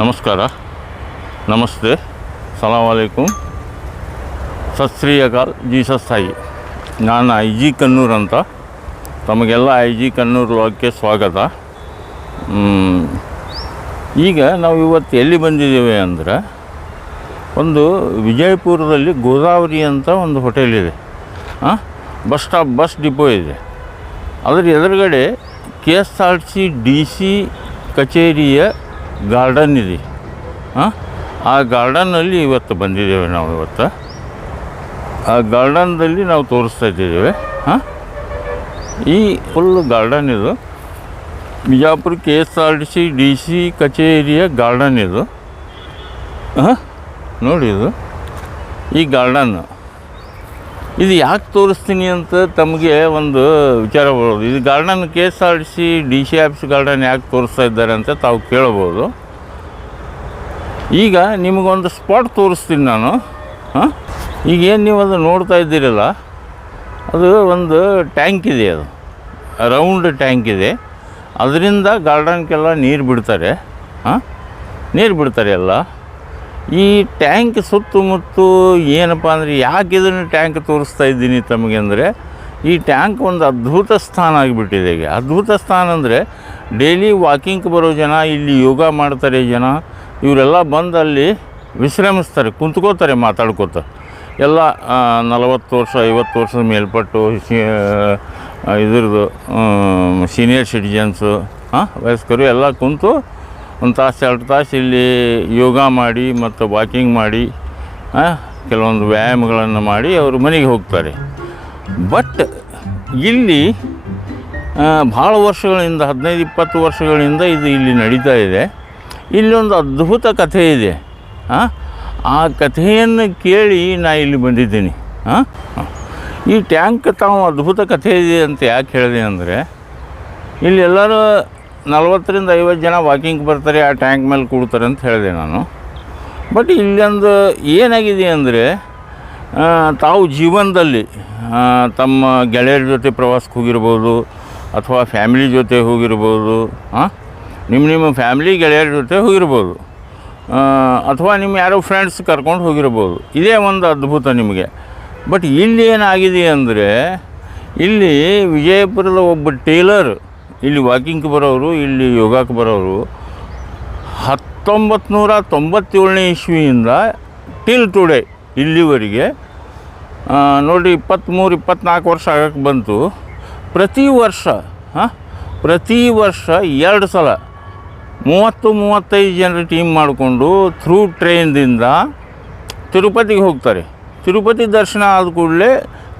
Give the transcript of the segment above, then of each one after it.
ನಮಸ್ಕಾರ. ನಮಸ್ತೆ. ಸಲಾಮ್ ಅಲೈಕುಂ ಸತ್ ಶ್ರೀ ಜೀಸಸ್ ಸಾಯಿ ನಾನು ಐ ಜಿ ಕನ್ನೂರ್ ಅಂತ. ತಮಗೆಲ್ಲ ಐ ಜಿ ಕನ್ನೂರ್ ಲೋಕಕ್ಕೆ ಸ್ವಾಗತ. ಈಗ ನಾವು ಇವತ್ತು ಎಲ್ಲಿ ಬಂದಿದ್ದೇವೆ ಅಂದರೆ ಒಂದು ವಿಜಯಪುರದಲ್ಲಿ ಗೋದಾವರಿ ಅಂತ ಒಂದು ಹೋಟೆಲ್ ಇದೆ ಹಾಂ ಬಸ್ ಸ್ಟಾಪ್, ಬಸ್ ಡಿಪೋ ಇದೆ. ಅದರ ಎದುರುಗಡೆ K S R C D C ಕಚೇರಿಯ ಗಾರ್ಡನ್ ಇದೆ. ಹಾಂ? ಆ ಗಾರ್ಡನ್ನಲ್ಲಿ ಇವತ್ತು ಬಂದಿದ್ದೇವೆ ನಾವು ಇವತ್ತು. ಆ ಗಾರ್ಡನ್ದಲ್ಲಿ ನಾವು ತೋರಿಸ್ತಾ ಇದ್ದೇವೆ. ಹಾಂ? ಈ ಫುಲ್ ಗಾರ್ಡನ್ ಇದು. Bijapur K S R T C D C ಕಚೇರಿಯ ಗಾರ್ಡನ್ ಇದು. ಹಾಂ? ನೋಡಿ ಇದು. ಈ ಗಾರ್ಡನ್. ಇದು ಯಾಕೆ ತೋರಿಸ್ತೀನಿ ಅಂತ ತಮಗೆ ಒಂದು ವಿಚಾರ ಬರೋದು. ಇದು garden K S R T C D C office garden ಯಾಕೆ ತೋರಿಸ್ತಾ ಇದ್ದಾರೆ ಅಂತ ತಾವು ಕೇಳ್ಬೋದು. ಈಗ ನಿಮಗೊಂದು ಸ್ಪಾಟ್ ತೋರಿಸ್ತೀನಿ ನಾನು. ಹಾಂ? ಈಗ ಏನು ನೀವು ಅದು ನೋಡ್ತಾ ಇದ್ದೀರಲ್ಲ, ಅದು ಒಂದು ಟ್ಯಾಂಕ್ ಇದೆ ಅದು. ರೌಂಡ್ ಟ್ಯಾಂಕ್ ಇದೆ. ಅದರಿಂದ ಗಾರ್ಡನ್ಗೆಲ್ಲ ನೀರು ಬಿಡ್ತಾರೆ. ಹಾಂ? ನೀರು ಬಿಡ್ತಾರೆ ಎಲ್ಲ. ಈ ಟ್ಯಾಂಕ್ ಸುತ್ತಮುತ್ತ ಏನಪ್ಪ ಅಂದರೆ ಯಾಕೆ ಇದನ್ನು ಟ್ಯಾಂಕ್ ತೋರಿಸ್ತಾ ಇದ್ದೀನಿ ತಮಗೆ ಅಂದರೆ, ಈ ಟ್ಯಾಂಕ್ ಒಂದು ಅದ್ಭುತ ಸ್ಥಾನ ಆಗಿಬಿಟ್ಟಿದೆ ಈಗ. ಅದ್ಭುತ ಸ್ಥಾನ ಅಂದರೆ ಡೈಲಿ ವಾಕಿಂಗ್ ಬರೋ ಜನ, ಇಲ್ಲಿ ಯೋಗ ಮಾಡ್ತಾರೆ ಜನ, ಇವರೆಲ್ಲ ಬಂದು ಅಲ್ಲಿ ವಿಶ್ರಮಿಸ್ತಾರೆ, ಕುಂತ್ಕೋತಾರೆ, ಮಾತಾಡ್ಕೋತ. ಎಲ್ಲ ನಲವತ್ತು ವರ್ಷ, ಐವತ್ತು ವರ್ಷದ ಮೇಲ್ಪಟ್ಟು ಇದ್ರದ್ದು ಸೀನಿಯರ್ ಸಿಟಿಜನ್ಸು ಹಾಂ ವಯಸ್ಕರು ಎಲ್ಲ ಕುಂತು ಒಂದು ತಾಸು, ಎರಡು ತಾಸು ಇಲ್ಲಿ ಯೋಗ ಮಾಡಿ ಮತ್ತು ವಾಕಿಂಗ್ ಮಾಡಿ ಕೆಲವೊಂದು ವ್ಯಾಯಾಮಗಳನ್ನು ಮಾಡಿ ಅವರು ಮನೆಗೆ ಹೋಗ್ತಾರೆ. ಬಟ್ ಇಲ್ಲಿ ಭಾಳ ವರ್ಷಗಳಿಂದ, ಹದಿನೈದು, ಇಪ್ಪತ್ತು ವರ್ಷಗಳಿಂದ ಇದು ಇಲ್ಲಿ ನಡೀತಾ ಇದೆ. ಇಲ್ಲೊಂದು ಅದ್ಭುತ ಕಥೆ ಇದೆ. ಆ ಕಥೆಯನ್ನು ಕೇಳಿ ನಾ ಇಲ್ಲಿ ಬಂದಿದ್ದೀನಿ. ಹಾಂ ಈ ಟ್ಯಾಂಕ್ ತಾವು ಅದ್ಭುತ ಕಥೆ ಇದೆ ಅಂತ ಯಾಕೆ ಹೇಳಿದೆ ಅಂದರೆ, ಇಲ್ಲಿ ಎಲ್ಲರೂ ನಲ್ವತ್ತರಿಂದ ಐವತ್ತು ಜನ ವಾಕಿಂಗ್ ಬರ್ತಾರೆ, ಆ ಟ್ಯಾಂಕ್ ಮೇಲೆ ಕೂಡ್ತಾರೆ ಅಂತ ಹೇಳಿದೆ ನಾನು. ಬಟ್ ಇಲ್ಲೊಂದು ಏನಾಗಿದೆ ಅಂದರೆ ತಾವು ಜೀವನದಲ್ಲಿ ತಮ್ಮ ಗೆಳೆಯರ ಜೊತೆ ಪ್ರವಾಸಕ್ಕೆ ಹೋಗಿರ್ಬೋದು, ಅಥವಾ ಫ್ಯಾಮಿಲಿ ಜೊತೆ ಹೋಗಿರ್ಬೋದು ಹಾಂ ನಿಮ್ಮ ನಿಮ್ಮ ಫ್ಯಾಮಿಲಿ ಗೆಳೆಯರ ಜೊತೆ ಹೋಗಿರ್ಬೋದು ಅಥವಾ ನಿಮ್ಮ ಯಾರೋ ಫ್ರೆಂಡ್ಸ್ ಕರ್ಕೊಂಡು ಹೋಗಿರ್ಬೋದು. ಇದೇ ಒಂದು ಅದ್ಭುತ ನಿಮಗೆ. ಬಟ್ ಇಲ್ಲಿ ಏನಾಗಿದೆ ಅಂದರೆ, ಇಲ್ಲಿ ವಿಜಯಪುರದ ಒಬ್ಬ ಟೇಲರ್ ಇಲ್ಲಿ ವಾಕಿಂಗ್ ಬರೋರು ಇಲ್ಲಿ ಯೋಗಕ್ಕೆ ಬರೋರು ಹತ್ತೊಂಬತ್ತು ನೂರ ತೊಂಬತ್ತೇಳನೇ ಇಸ್ವಿಯಿಂದ ಟಿಲ್ ಟುಡೇ ಇಲ್ಲಿವರೆಗೆ ನೋಡಿ ಇಪ್ಪತ್ತ್ಮೂರು ಇಪ್ಪತ್ತ್ನಾಲ್ಕು ವರ್ಷ ಆಗಕ್ಕೆ ಬಂತು. ಪ್ರತಿ ವರ್ಷ, ಹಾಂ? ಪ್ರತಿ ವರ್ಷ ಎರಡು ಸಲ ಮೂವತ್ತು, ಮೂವತ್ತೈದು ಜನರ ಟೀಮ್ ಮಾಡಿಕೊಂಡು ಥ್ರೂ ಟ್ರೈನ್ದಿಂದ ತಿರುಪತಿಗೆ ಹೋಗ್ತಾರೆ. ತಿರುಪತಿ ದರ್ಶನ ಆದ ಕೂಡಲೇ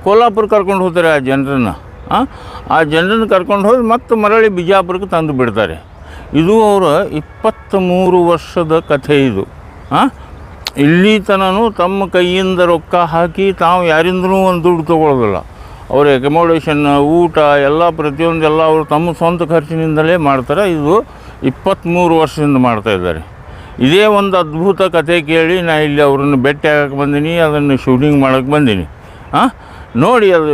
ಕೋಲ್ಹಾಪುರ ಕರ್ಕೊಂಡು ಹೋಗ್ತಾರೆ ಆ ಜನರನ್ನು. ಆ ಜನರನ್ನು ಕರ್ಕೊಂಡು ಹೋಗಿ ಮತ್ತೆ ಮರಳಿ ಬಿಜಾಪುರಕ್ಕೆ ತಂದು ಬಿಡ್ತಾರೆ. ಇದು ಅವರ ಇಪ್ಪತ್ತ್ಮೂರು ವರ್ಷದ ಕಥೆ ಇದು. ಹಾಂ ಇಲ್ಲಿ ತನೂ ತಮ್ಮ ಕೈಯಿಂದ ರೊಕ್ಕ ಹಾಕಿ ತಾವು ಯಾರಿಂದನೂ ಒಂದು ದುಡ್ಡು ತೊಗೊಳ್ಳೋದಿಲ್ಲ ಅವರ ಅಕೊಮೊಡೇಷನ್ ಊಟ, ಎಲ್ಲ ಪ್ರತಿಯೊಂದೆಲ್ಲ ಅವರು ತಮ್ಮ ಸ್ವಂತ ಖರ್ಚಿನಿಂದಲೇ ಮಾಡ್ತಾರೆ. ಇದು ಇಪ್ಪತ್ತ್ಮೂರು ವರ್ಷದಿಂದ ಮಾಡ್ತಾ ಇದ್ದಾರೆ. ಇದೇ ಒಂದು ಅದ್ಭುತ ಕಥೆ ಕೇಳಿ ನಾ ಇಲ್ಲಿ ಅವ್ರನ್ನ ಭೇಟಿ ಆಗಕ್ಕೆ ಬಂದೀನಿ, ಅದನ್ನು ಶೂಟಿಂಗ್ ಮಾಡೋಕ್ಕೆ ಬಂದೀನಿ. ಹಾಂ ನೋಡಿ ಅದು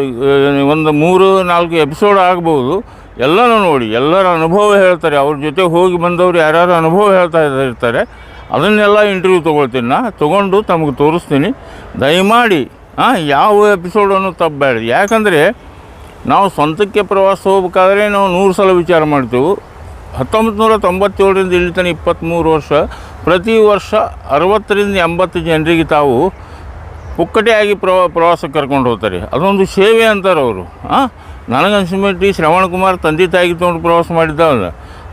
ಒಂದು ಮೂರು, ನಾಲ್ಕು ಎಪಿಸೋಡ್ ಆಗ್ಬೋದು. ಎಲ್ಲನೂ ನೋಡಿ, ಎಲ್ಲರ ಅನುಭವ ಹೇಳ್ತಾರೆ. ಅವ್ರ ಜೊತೆ ಹೋಗಿ ಬಂದವರು ಯಾರ್ಯಾರು ಅನುಭವ ಹೇಳ್ತಾ ಇರ್ತಾರೆ. ಅದನ್ನೆಲ್ಲ ಇಂಟರ್ವ್ಯೂ ತೊಗೊಳ್ತೀನಿ ನಾ. ತೊಗೊಂಡು ತಮಗೆ ತೋರಿಸ್ತೀನಿ. ದಯಮಾಡಿ ಹಾಂ ಯಾವ ಎಪಿಸೋಡನ್ನು ತಪ್ಪಬೇಡ ಯಾಕಂದರೆ ನಾವು ಸ್ವಂತಕ್ಕೆ ಪ್ರವಾಸ ಹೋಗ್ಬೇಕಾದ್ರೆ ನಾವು ನೂರು ಸಲ ವಿಚಾರ ಮಾಡ್ತೇವೆ. ಹತ್ತೊಂಬತ್ತು ನೂರ ತೊಂಬತ್ತೇಳರಿಂದ ಇಲ್ಲಿ ಇಪ್ಪತ್ತ್ಮೂರು ವರ್ಷ. ಪ್ರತಿ ವರ್ಷ ಅರವತ್ತರಿಂದ ಎಂಬತ್ತು ಜನರಿಗೆ ತಾವು ಪುಕ್ಕಟೆಯಾಗಿ ಪ್ರವಾ, ಪ್ರವಾಸಕ್ಕೆ ಕರ್ಕೊಂಡು ಹೋಗ್ತಾರೆ. ಅದೊಂದು ಸೇವೆ ಅಂತಾರೆ ಅವರು. ಹಾಂ ನನಗನ್ಸಿಮೆಟ್ಟಿ ಶ್ರವಣ ಕುಮಾರ್ ತಂದೆ ತಾಯಿಗೆ ತೊಗೊಂಡು ಪ್ರವಾಸ ಮಾಡಿದ್ದಾವಲ್ಲ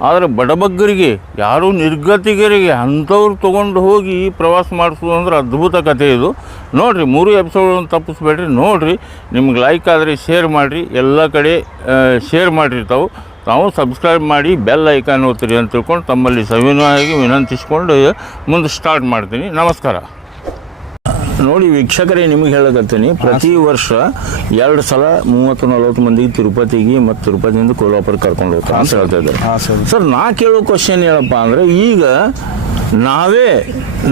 ಆದರೆ ಬಡಬಗ್ಗರಿಗೆ, ಯಾರು ನಿರ್ಗತಿಗರಿಗೆ ಅಂಥವ್ರು ತೊಗೊಂಡು ಹೋಗಿ ಪ್ರವಾಸ ಮಾಡಿಸೋದು ಅಂದ್ರೆ ಅದ್ಭುತ ಕಥೆ ಇದು. ನೋಡಿರಿ, ಮೂರು ಎಪಿಸೋಡನ್ನು ತಪ್ಪಿಸ್ಬೇಡ್ರಿ. ನೋಡಿರಿ, ನಿಮ್ಗೆ ಲೈಕ್ ಆದರೆ ಶೇರ್ ಮಾಡಿರಿ. ಎಲ್ಲ ಕಡೆ ಶೇರ್ ಮಾಡಿರ್ತಾವೆ ತಾವು. ತಾವು ಸಬ್ಸ್ಕ್ರೈಬ್ ಮಾಡಿ ಬೆಲ್ ಐಕಾನ್ ಓದ್ತೀರಿ ಅಂತ ತಿಳ್ಕೊಂಡು ತಮ್ಮಲ್ಲಿ ಸವಿನಯವಾಗಿ ವಿನಂತಿಸ್ಕೊಂಡು ಮುಂದೆ ಸ್ಟಾರ್ಟ್ ಮಾಡ್ತೀನಿ. ನಮಸ್ಕಾರ. ನೋಡಿ ವೀಕ್ಷಕರೇ ನಿಮಗೆ ಹೇಳಕತ್ತೀನಿ. ಪ್ರತಿ ವರ್ಷ ಎರಡು ಸಲ ಮೂವತ್ತು ನಲವತ್ತು ಮಂದಿಗೆ ತಿರುಪತಿಗೆ ಮತ್ತು ತಿರುಪತಿಯಿಂದ ಕೋಲಾಪುರ ಕರ್ಕೊಂಡು ಹೋಗ್ತಾರೆ ಅಂತ ಹೇಳ್ತಾ ಇದ್ದಾರೆ. ಹಾಂ ಸರ್. ಸರ್ ನಾ ಕೇಳೋ ಕ್ವಶನ್ ಏನಪ್ಪ ಅಂದ್ರೆ ಈಗ ನಾವೇ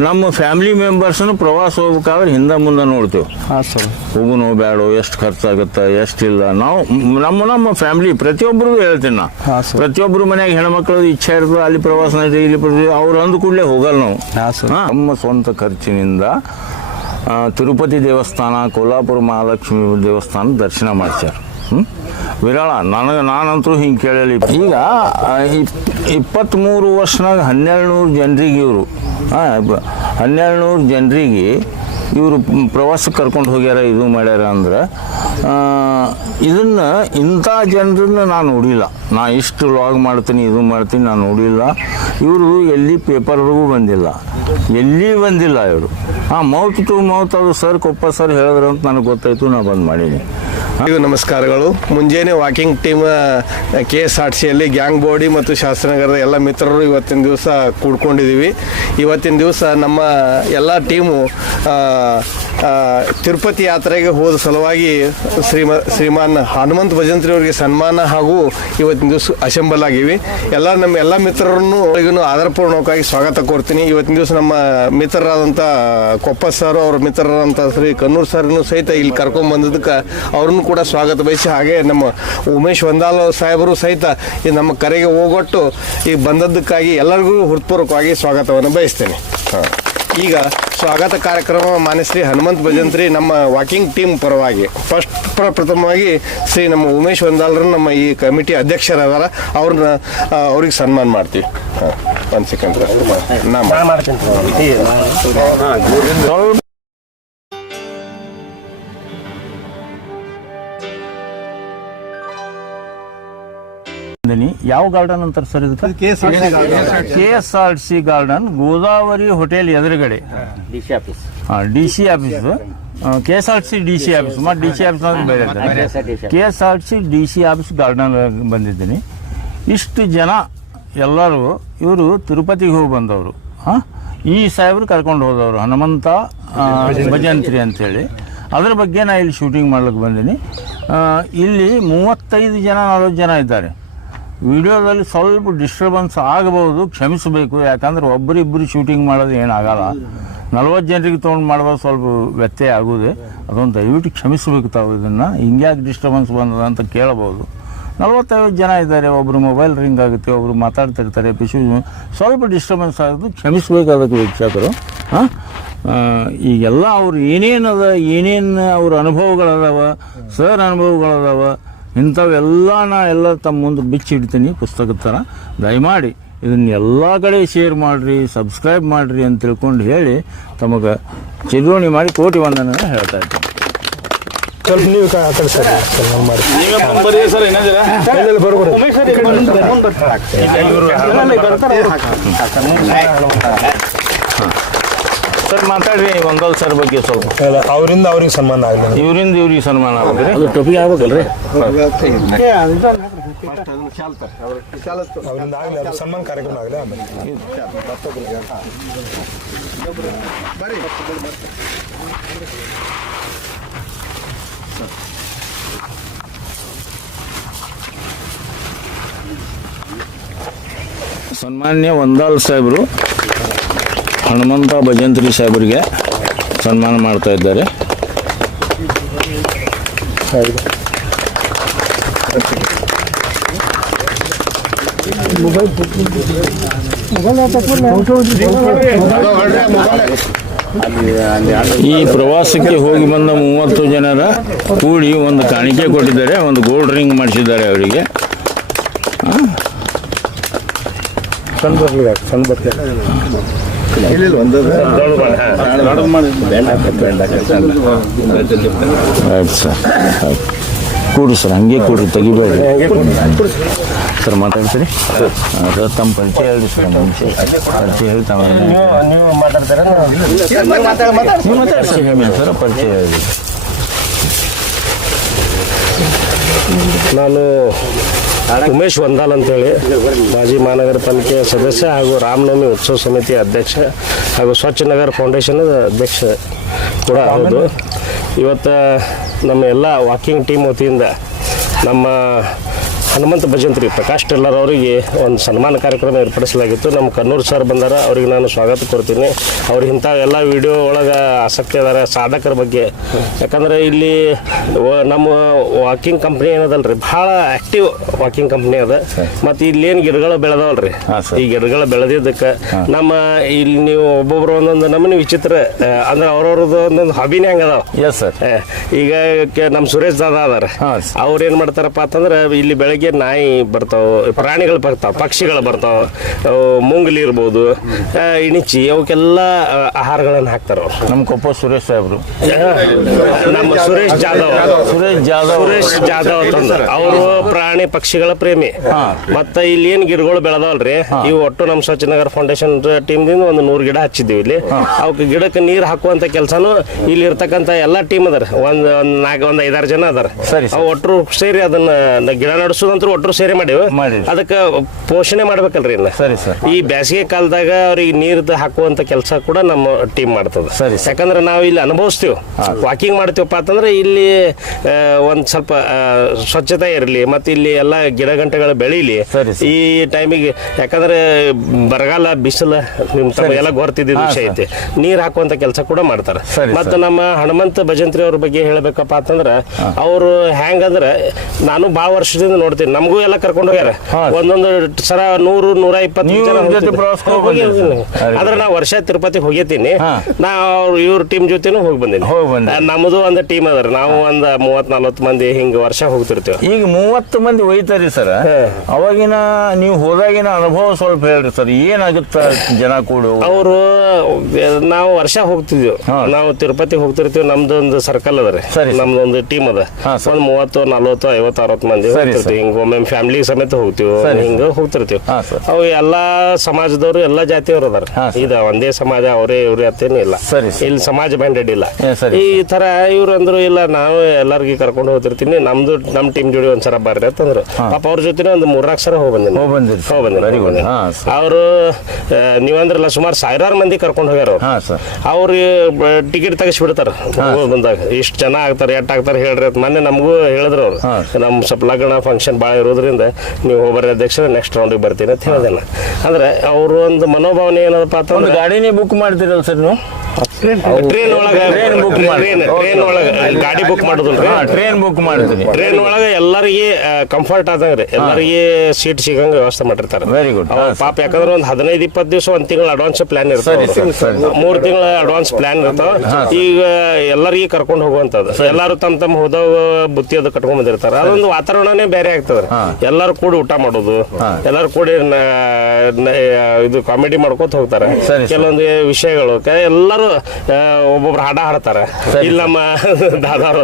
ನಮ್ಮ ಫ್ಯಾಮಿಲಿ ಮೆಂಬರ್ಸ್ನ ಪ್ರವಾಸ ಹೋಗ್ಬೇಕಾದ್ರೆ ಹಿಂದೆ ಮುಂದೆ ನೋಡ್ತೇವೆ. ಹಾಂ ಸರ್. ಹೋಗುನೋ ಬೇಡೋ ಎಷ್ಟು ಖರ್ಚಾಗುತ್ತೆ ಎಷ್ಟಿಲ್ಲ ನಾವು ನಮ್ಮ ನಮ್ಮ ಫ್ಯಾಮಿಲಿ ಪ್ರತಿಯೊಬ್ಬರು ಹೇಳ್ತೀನಿ ನಾ. ಪ್ರತಿಯೊಬ್ಬರು ಮನೆಯಾಗ ಹೆಣ್ಮಕ್ಳದ್ದು ಇಚ್ಛೆ ಇರ್ತದೆ ಅಲ್ಲಿ ಪ್ರವಾಸ ಇಲ್ಲಿ ಪ್ರತಿ ಅವ್ರು ಅಂದ ಕೂಡಲೇ ಹೋಗಲ್ಲ ನಾವು. ಹಾಂ ಸರ್. ನಮ್ಮ ಸ್ವಂತ ಖರ್ಚಿನಿಂದ ತಿರುಪತಿ ದೇವಸ್ಥಾನ, ಕೊಲ್ಲಾಪುರ ಮಹಾಲಕ್ಷ್ಮಿ ದೇವಸ್ಥಾನ ದರ್ಶನ ಮಾಡ್ಸ್ಯಾರ. ಹ್ಞೂ ವಿರಳ ನನಗೆ ನಾನಂತೂ ಹಿಂಗೆ ಕೇಳಲಿ. ಈಗ ಇಪ್ಪತ್ತ್ಮೂರು ವರ್ಷನಾಗ ಹನ್ನೆರಡು ನೂರು ಜನರಿಗೆ ಇವರು. ಹನ್ನೆರಡು ನೂರು ಜನರಿಗೆ ಇವರು ಪ್ರವಾಸಕ್ಕೆ ಕರ್ಕೊಂಡು ಹೋಗ್ಯಾರ, ಇದು ಮಾಡ್ಯಾರ ಅಂದ್ರೆ ಇದನ್ನು ಇಂಥ ಜನರನ್ನು ನಾನು ನೋಡಿಲ್ಲ. ನಾ ಇಷ್ಟು ಲಾಗ್ ಮಾಡ್ತೀನಿ ಇದು ಮಾಡ್ತೀನಿ ನಾನು ನೋಡಿಲ್ಲ. ಇವರು ಎಲ್ಲಿ ಪೇಪರ್ಗೂ ಬಂದಿಲ್ಲ. ಎಲ್ಲಿ ಬಂದಿಲ್ಲ ಇವರು? ಹಾಂ ಮೌತ್ ಟು ಮೌತ್ ಅದು ಸರ್ ಕೊಪ್ಪ ಸರ್ ಹೇಳಿದ್ರು ಅಂತ ನನಗೆ ಗೊತ್ತಾಯ್ತು ನಾ ಬಂದು ಮಾಡೀನಿ. ಇದು ನಮಸ್ಕಾರಗಳು. ಮುಂಜಾನೆ walking team K S R ಸಿಯಲ್ಲಿ ಗ್ಯಾಂಗ್ ಬೋಡಿ ಮತ್ತು ಶಾಸ್ತ್ರನಗರದ ಎಲ್ಲ ಮಿತ್ರರು ಇವತ್ತಿನ ದಿವಸ ಕೂಡ್ಕೊಂಡಿದ್ದೀವಿ ಇವತ್ತಿನ ದಿವಸ ನಮ್ಮ ಎಲ್ಲ ಟೀಮು ಆ, ಆ, ತಿರುಪತಿ ಯಾತ್ರೆಗೆ ಹೋದ ಸಲುವಾಗಿ ಶ್ರೀಮ, ಶ್ರೀಮಾನ್ ಹನುಮಂತ್ ಭಜಂತ್ರಿ ಅವರಿಗೆ ಸನ್ಮಾನ ಹಾಗೂ ಇವತ್ತಿನ ದಿವಸ ಅಸೆಂಬಲ್ ಆಗಿವಿ. ಎಲ್ಲ ನಮ್ಮ ಎಲ್ಲ ಮಿತ್ರರನ್ನು ಆಧಾರಪೂರ್ಣವಾಗಿ ಸ್ವಾಗತ ಕೋರ್ತೀನಿ. ಇವತ್ತಿನ ದಿವಸ ನಮ್ಮ ಮಿತ್ರರಾದಂಥ ಕೊಪ್ಪ ಸರ್, ಅವ್ರ ಮಿತ್ರರಾದಂಥ ಶ್ರೀ ಕನ್ನೂರ್ ಸರ್ನು ಸಹಿತ ಇಲ್ಲಿ ಕರ್ಕೊಂಡ್ ಬಂದದಕ್ಕೆ ಅವ್ರನ್ನು ಕೂಡ ಸ್ವಾಗತ ಬಯಸಿ, ಹಾಗೆ ನಮ್ಮ ಉಮೇಶ್ ವಂದಾಲ್ ಸಾಹೇಬರು ಸಹಿತ ಈ ನಮ್ಮ ಕರೆಗೆ ಹೋಗೊಟ್ಟು ಈಗ ಬಂದದ್ದಕ್ಕಾಗಿ ಎಲ್ಲರಿಗೂ ಹೃತ್ಪೂರ್ವಕವಾಗಿ ಸ್ವಾಗತವನ್ನು ಬಯಸ್ತೇನೆ. ಈಗ ಸ್ವಾಗತ ಕಾರ್ಯಕ್ರಮ ಮಾನಶ್ರೀ ಶ್ರೀ ಹನುಮಂತ್ ಭಜಂತ್ರಿ ನಮ್ಮ ವಾಕಿಂಗ್ ಟೀಮ್ ಪರವಾಗಿ. ಫಸ್ಟ್ ಪ್ರಪ್ರಥಮವಾಗಿ ಶ್ರೀ ನಮ್ಮ ಉಮೇಶ್ ವಂದಾಲ್ರನ್ನ ನಮ್ಮ ಈ ಕಮಿಟಿ ಅಧ್ಯಕ್ಷರದಾರ. ಅವ್ರನ್ನ ಅವ್ರಿಗೆ ಸನ್ಮಾನ ಮಾಡ್ತೀವಿ. ಹಾಂ ಒಂದು ಸೆಕೆಂಡ್ ನಾ ಮಾಡ್ತೀನಿ. ಯಾವ ಗಾರ್ಡನ್ ಅಂತಾರೆ ಸರ್ ಇದಕ್ಕೆ? K S R C garden. Godavari hotel ಎದುರುಗಡೆ. D C office K S R C D C office ಮತ್ತು ಡಿ ಸಿ ಆಫೀಸ್ ಅಂದ್ರೆ ಬೇರೆ K S R C D C office garden ಬಂದಿದ್ದೀನಿ. ಇಷ್ಟು ಜನ ಎಲ್ಲರೂ ಇವರು ತಿರುಪತಿಗೆ ಹೋಗಿ ಬಂದವರು. ಹಾಂ ಈ ಸಾಹೇಬ್ರು ಕರ್ಕೊಂಡು ಹೋದವರು. ಹನುಮಂತ ಭಜಂತ್ರಿ. ಅಂತೇಳಿ. ಅದ್ರ ಬಗ್ಗೆ ನಾ ಇಲ್ಲಿ ಶೂಟಿಂಗ್ ಮಾಡ್ಲಿಕ್ಕೆ ಬಂದೀನಿ. ಇಲ್ಲಿ ಮೂವತ್ತೈದು ಜನ ನಲವತ್ತು ಜನ ಇದ್ದಾರೆ. ವಿಡಿಯೋದಲ್ಲಿ ಸ್ವಲ್ಪ ಡಿಸ್ಟರ್ಬೆನ್ಸ್ ಆಗಬಹುದು, ಕ್ಷಮಿಸಬೇಕು. ಯಾಕಂದ್ರೆ ಒಬ್ಬರಿಬ್ಬರು ಶೂಟಿಂಗ್ ಮಾಡೋದು ಏನಾಗಲ್ಲ. ನಲವತ್ತು ಜನರಿಗೆ ತೊಗೊಂಡು ಮಾಡುವಾಗ ಸ್ವಲ್ಪ ವ್ಯತ್ಯಯ ಆಗುವುದೇ. ಅದೊಂದು ದಯವಿಟ್ಟು ಕ್ಷಮಿಸಬೇಕು ತಾವು ಇದನ್ನು. ಹಿಂಗ್ಯಾಕೆ ಡಿಸ್ಟರ್ಬೆನ್ಸ್ ಬಂದದ ಅಂತ ಕೇಳಬಹುದು. ನಲ್ವತ್ತೈವತ್ತು ಜನ ಇದ್ದಾರೆ. ಒಬ್ಬರು ಮೊಬೈಲ್ ರಿಂಗ್ ಆಗುತ್ತೆ ಒಬ್ಬರು ಮಾತಾಡ್ತಿರ್ತಾರೆ ಪಿಶು. ಸ್ವಲ್ಪ ಡಿಸ್ಟರ್ಬೆನ್ಸ್ ಆಗೋದು ಕ್ಷಮಿಸಬೇಕು ಅದಕ್ಕೆ ವೀಕ್ಷಕರು. ಹಾಂ? ಈಗೆಲ್ಲ ಅವ್ರು ಏನೇನದ, ಏನೇನು ಅವ್ರ ಅನುಭವಗಳದಾವ ಸರ್ ಅನುಭವಗಳದಾವ ಇಂಥವೆಲ್ಲ ನಾ ಎಲ್ಲ ತಮ್ಮ ಮುಂದೆ ಬಿಚ್ಚಿಡ್ತೀನಿ ಪುಸ್ತಕದ ಥರ. ದಯಮಾಡಿ ಇದನ್ನ ಎಲ್ಲ ಕಡೆ ಶೇರ್ ಮಾಡಿರಿ ಸಬ್ಸ್ಕ್ರೈಬ್ ಮಾಡಿರಿ ಅಂತ ತಿಳ್ಕೊಂಡು ಹೇಳಿ ತಮಗೆ ಚಿರೋಣಿ ಮಾಡಿ ಕೋಟಿ ವಂದನ ಹೇಳ್ತಾ ಇದ್ದೀನಿ. ಸ್ವಲ್ಪ ನೀವು ಆ ಕಡೆ ಸರ್. ಮಾಡಿ ಸರ್ ಮಾತಾಡ್ರಿ ಒಂದಲ್ ಸರ್ ಬಗ್ಗೆ ಸ್ವಲ್ಪ. ಅವರಿಂದ ಅವ್ರಿಗೆ ಸನ್ಮಾನ ಆಗಲಿ. ಇವರಿಂದ ಇವ್ರಿಗೆ ಸನ್ಮಾನ ಆಗ್ಬೇಕ್ರಿ. ಅದು ಟೊಪಿಗೆ ಆಗ್ಬೇಕಲ್ರಿ? ಅವರಿಂದ ಆಗಲಿ ಅದು ಸನ್ಮಾನ ಕಾರ್ಯಕ್ರಮ ಆಗಲಿ. ಆಮೇಲೆ ಸನ್ಮಾನ್ಯ ವಂದಾಲ್ ಸಾಹೇಬರು ಹನುಮಂತ ಭಜಂತ್ರಿ ಸಾಹೇಬರಿಗೆ ಸನ್ಮಾನ ಮಾಡ್ತಾ ಇದ್ದಾರೆ. ಈ ಪ್ರವಾಸಕ್ಕೆ ಹೋಗಿ ಬಂದ ಮೂವತ್ತು ಜನರ ಕೂಡಿ ಒಂದು ಕಾಣಿಕೆ ಕೊಟ್ಟಿದ್ದಾರೆ, ಒಂದು ಗೋಲ್ಡ್ ರಿಂಗ್ ಮಾಡಿಸಿದ್ದಾರೆ ಅವರಿಗೆ. ಸಣ್ಣ ಆಯ್ತು ಸರ್ ಆಯ್ತು. ಕೂಡ್ರಿ ಸರ್ ಹಂಗೆ ಕೂಡ್ರಿ ತೆಗಿಬೇಡ್ರಿ. ಸರ್ ಮಾತಾಡ್ತೀರಿ? ಸರ್ ತಮ್ಮ ಪರಿಚಯ ಹೇಳಿ ಸರ್ ಮುಂಚೆ ಪರಿಚಯ ಹೇಳಿ ತಮ್ಮ. ನೀವು ಮಾತಾಡ್ತಾರ ನೀವು ಮಾತಾಡ್ಸಿ ಹೇಳಿ ಸರ್ ಪರಿಚಯ ಹೇಳಿ ನಾನು ಉಮೇಶ್ ವಂದಾಲ್ ಅಂತೇಳಿ, ಮಾಜಿ ಮಹಾನಗರ ಪಾಲಿಕೆ ಸದಸ್ಯ ಹಾಗೂ ರಾಮನವಮಿ ಉತ್ಸವ ಸಮಿತಿ ಅಧ್ಯಕ್ಷ ಹಾಗೂ ಸ್ವಚ್ಛ ನಗರ ಫೌಂಡೇಶನ್ ಅಧ್ಯಕ್ಷ ಕೂಡ ಹೌದು. ಇವತ್ತು ನಮ್ಮ ಎಲ್ಲ ವಾಕಿಂಗ್ ಟೀಮ್ ವತಿಯಿಂದ ನಮ್ಮ ಹನುಮಂತ ಭಜಂತ್ರಿ ಪ್ರಕಾಶ್ ಟೆಲ್ಲರ್ ಅವರಿಗೆ ಒಂದು ಸನ್ಮಾನ ಕಾರ್ಯಕ್ರಮ ಏರ್ಪಡಿಸಲಾಗಿತ್ತು. ನಮ್ಮ ಕನ್ನೂರು ಸರ್ ಬಂದಾರ ಅವ್ರಿಗೆ ನಾನು ಸ್ವಾಗತ ಕೊಡ್ತೀನಿ. ಅವ್ರು ಇಂಥ ಎಲ್ಲ ವಿಡಿಯೋ ಒಳಗೆ ಆಸಕ್ತಿ ಅದಾರ ಸಾಧಕರ ಬಗ್ಗೆ. ಯಾಕಂದ್ರೆ ಇಲ್ಲಿ ನಮ್ಮ ವಾಕಿಂಗ್ ಕಂಪ್ನಿ ಏನದಲ್ರಿ ಭಾಳ ಆಕ್ಟಿವ್ ವಾಕಿಂಗ್ ಕಂಪ್ನಿ ಅದ. ಮತ್ತು ಇಲ್ಲಿ ಏನು ಗಿಡಗಳು ಬೆಳೆದವಲ್ರಿ. ಈ ಗಿಡಗಳು ಬೆಳೆದಿದ್ದಕ್ಕೆ ನಮ್ಮ ಇಲ್ಲಿ ನೀವು ಒಬ್ಬೊಬ್ರು ಒಂದೊಂದು ನಮ್ಮನೆ ವಿಚಿತ್ರ ಅಂದ್ರೆ ಅವ್ರವ್ರದ್ದು ಒಂದೊಂದು ಹಾಬಿನೇ ಹಂಗದಾವ ಎಸ್ ಸರ್ ಈಗ ನಮ್ಮ ಸುರೇಶ್ ದಾದಾ ಅದಾರ. ಅವ್ರು ಏನು ಮಾಡ್ತಾರಪ್ಪ ಅಂತಂದ್ರೆ ಇಲ್ಲಿ ಬೆಳಗ್ಗೆ ನಾಯಿ ಬರ್ತಾವೆ ಪ್ರಾಣಿಗಳು ಬರ್ತಾವ ಪಕ್ಷಿಗಳು ಬರ್ತಾವೆ ಮುಂಗ್ಲಿ ಇರ್ಬೋದು ಇಣಿಚಿ ಅವಕ್ಕೆಲ್ಲ ಆಹಾರಗಳನ್ನು ಹಾಕ್ತಾರೆ ಅವ್ರು. ನಮ್ಮ ಕೊಪ್ಪ ಸುರೇಶ್ ಸಾಹೇಬ್ರು. ನಮ್ಮ ಸುರೇಶ್ ಜಾಧವ್. ಸುರೇಶ್ ಜಾಧವ್. ಸುರೇಶ್ ಜಾಧವ್ ಅಂತಂದ್ರೆ ಅವರು ಪ್ರಾಣಿ ಪಕ್ಷಿಗಳ ಪ್ರೇಮಿ. ಮತ್ತೆ ಇಲ್ಲಿ ಏನು ಗಿಡಗಳು ಬೆಳೆದವಲ್ರಿ? ಇವು ಒಟ್ಟು ನಮ್ಮ ಸ್ವಚ್ಛ ನಗರ ಫೌಂಡೇಶನ್ ಟೀಮ್ದಿಂದ ಒಂದು ನೂರು ಗಿಡ ಹಚ್ಚಿದ್ದೀವಿ ಇಲ್ಲಿ. ಅವಕ್ಕೆ ಗಿಡಕ್ಕೆ ನೀರು ಹಾಕುವಂತ ಕೆಲಸನು ಇಲ್ಲಿ ಇರ್ತಕ್ಕಂಥ ಎಲ್ಲಾ ಟೀಮ್ ಅದಾರ. ಒಂದು ಒಂದು ನಾಲ್ಕು ಒಂದು ಐದಾರು ಜನ ಅದಾರ. ಅವು ಒಟ್ಟರು ಸೇರಿ ಅದನ್ನ ಗಿಡ ಗಿಡ ನಡೆಸೋದಂತೂ ಒಟ್ಟರು ಸೇರಿ ಮಾಡಿವಿ. ಅದಕ್ಕೆ ಪೋಷಣೆ ಮಾಡ್ಬೇಕಲ್ರಿ ಇನ್ನ. ಸರಿ ಸರ್. ಈ ಬೇಸಿಗೆ ಕಾಲದಾಗ ಅವ್ರಿಗೆ ನೀರ್ದು ಹಾಕುವಂತ ಕೆಲಸ ಕೂಡ ನಮ್ಮ ಟೀಮ್ ಮಾಡ್ತದೆ. ಸರಿ, ಸರಿ. ಯಾಕಂದ್ರೆ ನಾವು ಇಲ್ಲಿ ಅನುಭವಿಸ್ತೀವಿ. ವಾಕಿಂಗ್ ಮಾಡ್ತೀವಪ್ಪ ಅಂತಂದ್ರೆ ಇಲ್ಲಿ ಆ, ಒಂದ್ ಸ್ವಲ್ಪ ಆ, ಸ್ವಚ್ಛತೆ ಇರಲಿ ಮತ್ತೆ ಇಲ್ಲಿ ಎಲ್ಲ ಗಿಡ ಗಂಟೆಗಳು ಬೆಳೀಲಿ. ಸರಿ, ಸರಿ. ಈ ಟೈಮಿಗೆ ಯಾಕಂದ್ರೆ ಬರಗಾಲ ಬಿಸಿಲು ನಿಮ್ ತಮಗೆಲ್ಲ ಗೊತ್ತಿದ್ದ ಹಾ, ವಿಷಯ ಸರ್. ಐತಿ. ನೀರ್ ಹಾಕುವಂತ ಕೆಲಸ ಕೂಡ ಮಾಡ್ತಾರೆ. ಸರಿ, ಮತ್ತೆ ನಮ್ಮ ಹನುಮಂತ ಭಜಂತ್ರಿ ಅವ್ರ ಬಗ್ಗೆ ಹೇಳ್ಬೇಕಪ್ಪ ಅಂತಂದ್ರೆ ಅವರು ಹೆಂಗಂದ್ರ ನಾನು ಭಾಳ ವರ್ಷದಿಂದ ನೋಡ್ತೀನಿ ನಮಗೂ ಎಲ್ಲ ಕರ್ಕೊಂಡು ಹೋಗ್ಯಾರ. ಒಂದೊಂದು ಸರ ನೂರು ನೂರ ಇಪ್ಪತ್ತು ಜನ ಆದ್ರೆ ನಾ ವರ್ಷ ತಿರುಪತಿ ಹೋಗಿರ್ತೀನಿ. ನಾ ಅವ್ರ ಇವ್ರ ಟೀಮ್ ಜೊತೆನೂ ಹೋಗಿ ಬಂದೀನಿ. ನಮ್ದು ಒಂದು ಟೀಮ್ ಅದ್ರ. ನಾವು ಒಂದ್ ಮೂವತ್ ನಲ್ವತ್ ಮಂದಿ ಹಿಂಗ ವರ್ಷ ಹೋಗ್ತಿರ್ತೀವಿ. ಈಗ ಮೂವತ್ತು ಮಂದಿ ಒಯ್ತಾರಿ ಸರ್. ಅವಾಗಿನ ನೀವು ಹೋದಾಗಿನ ಅನುಭವ ಸ್ವಲ್ಪ ಹೇಳ್ರಿ ಸರ್. ಏನಾಗುತ್ತ ಜನ ಕೂಡ? ಅವರು ನಾವು ವರ್ಷ ಹೋಗ್ತಿದ್ವಿ. ನಾವು ತಿರುಪತಿ ಹೋಗ್ತಿರ್ತೀವಿ. ನಮ್ದು ಒಂದು ಸರ್ಕಲ್ ಅದ ರೀ. ಸರಿ, ನಮ್ದು ಒಂದು ಟೀಮ್ ಅದ. ಒಂದ್ ಮೂವತ್ತು ನಲ್ವತ್ತು ಐವತ್ತು ಅರವತ್ತು ಮಂದಿ ಹೋಗ್ತಿರ್ತೀವಿ. ಹಿಂಗ ಒಮ್ಮೆ ಫ್ಯಾಮಿಲಿ ಸಮೇತ ಹೋಗ್ತೀವಿ ಹಿಂಗ ಹೋಗ್ತಿರ್ತೀವಿ. ಹಾ, ಸರ್. ಅವು ಎಲ್ಲಾ ಸಮಾಜದವರು ಎಲ್ಲಾ ಜಾತಿಯವರು ಅದಾರ. ಹಾ, ಸರ್. ಇದ ಒಂದೇ ಸಮಾಜ ಅವರೇ ಇವ್ರೇ ಅಂತೇನು ಇಲ್ಲ. ಸರಿ, ಸರ್. ಇಲ್ಲಿ ಸಮಾಜ ಬ್ಯಾಂಡೆಡ್ ಇಲ್ಲ. ಏ, ಸರಿ. ಈ ತರ ಇವ್ರು ಅಂದ್ರು ಇಲ್ಲ ನಾವು ಎಲ್ಲಾರ್ಗಿ ಕರ್ಕೊಂಡು ಹೋಗ್ತಿರ್ತೀನಿ ನಮ್ದು ನಮ್ ಟೀಮ್ ಜೋಡಿ ಒಂದ್ಸರ ಬರ್ರಿ ಅಂತಂದ್ರು. ಪಾಪ ಅವ್ರ ಜೊತೆ ಒಂದು ಮೂರ್ನಾಲ್ಕು ಸರ ಹೋಗಿ ಬಂದಿನಿ. ಹೋಗ್ ಬಂದಿರಿ ಹಾ ಸರ್. ಅವರು ನೀವಂದ್ರಲ್ಲ ಸುಮಾರು ಸಾವಿರಾರು ಮಂದಿ ಕರ್ಕೊಂಡು ಹೋಗ್ಯಾರ ಅವ್ರು. ಹಾ ಸರ್. ಅವ್ರಿಗೆ ಟಿಕೆಟ್ ತೆಗಿಸ್ಬಿಡ್ತಾರ. ಬಂದಾಗ. ಇಷ್ಟು ಜನ ಆಗ್ತಾರೆ ಎಟ್ ಆಗ್ತಾರೆ ಹೇಳ್ರಿ ಅಂತ ಮೊನ್ನೆ ನಮಗೂ ಹೇಳಿದ್ರು ಅವ್ರು. ಹಾ. ನಮ್ಮ ಸ್ವಲ್ಪ ಲಗ್ನ ಫಂಕ್ಷನ್ ಭಾಳ ಇರೋದ್ರಿಂದ ನೀವು ಹೋಗ್ಬರ್ರಿ ಅಧ್ಯಕ್ಷ ನೆಕ್ಸ್ಟ್ ರೌಂಡಿಗೆ ಬರ್ತೀನಿ ಅಂತ ಹೇಳಿದೆ. ಅಂದ್ರೆ ಅವರು ಒಂದು ಮನೋಭಾವನೆ ಏನದಪ್ಪ ಒಂದು ಅಂತಂದ್ರೆ ಗಾಡಿನೇ ಬುಕ್ ಮಾಡ್ತೀರಲ್ಲ ಸರ್ ನೀವು? ಟ್ರೈನ್ ಒಳಗೆ ಟ್ರೈನ್ ಬುಕ್ ಮಾಡಿ. ಟ್ರೈನ್ ಒಳಗೆ. ಗಾಡಿ ಬುಕ್ ಮಾಡೋದಿಲ್ಲ ಟ್ರೈನ್ ಬುಕ್ ಮಾಡ್ತೀನಿ. ಟ್ರೈನ್ ಒಳಗೆ ಎಲ್ಲರಿಗೆ ಕಂಫರ್ಟ್ ಆದಂಗ್ರಿ. ಎಲ್ಲರಿಗೆ ಸೀಟ್ ಸಿಗಂಗ ವ್ಯವಸ್ಥೆ ಮಾಡಿರ್ತಾರೆ. ವೆರಿ ಗುಡ್ ಪಾಪ ಯಾಕಂದ್ರೆ ಒಂದು ಹದಿನೈದು ಇಪ್ಪತ್ತು ದಿವಸ ಒಂದು ತಿಂಗಳ ಅಡ್ವಾನ್ಸ್ ಪ್ಲಾನ್ ಇರ್ತದೆ. ಮೂರ್ ತಿಂಗಳ ಅಡ್ವಾನ್ಸ್ ಪ್ಲಾನ್ ಇರ್ತಾವ. ಈಗ ಎಲ್ಲರಿಗೆ ಕರ್ಕೊಂಡು ಹೋಗುವಂತದ್ದು. ಎಲ್ಲರೂ ತಮ್ಮ ತಮ್ಮ ಹೋದವ ಬುತ್ತಿ ಅದು ಕಟ್ಕೊಂಡ್ ಬಂದಿರ್ತಾರೆ. ಅದೊಂದು ವಾತಾವರಣನೇ ಬೇರೆ ಆಗ್ತದೆ. ಹಾ. ಎಲ್ಲಾರು ಕೂಡಿ ಊಟ ಮಾಡೋದು. ಎಲ್ಲಾರು ಕೂಡಿ ಇದು ಕಾಮಿಡಿ ಮಾಡ್ಕೊತ ಹೋಗ್ತಾರೆ. ಕೆಲವೊಂದು ವಿಷಯಗಳು ಎಲ್ಲರೂ ಒಬ್ಬೊಬ್ರು ಹಾಡ ಹಾಡ್ತಾರೆ. ಇಲ್ಲ ನಮ್ಮ ದಾದಾರು.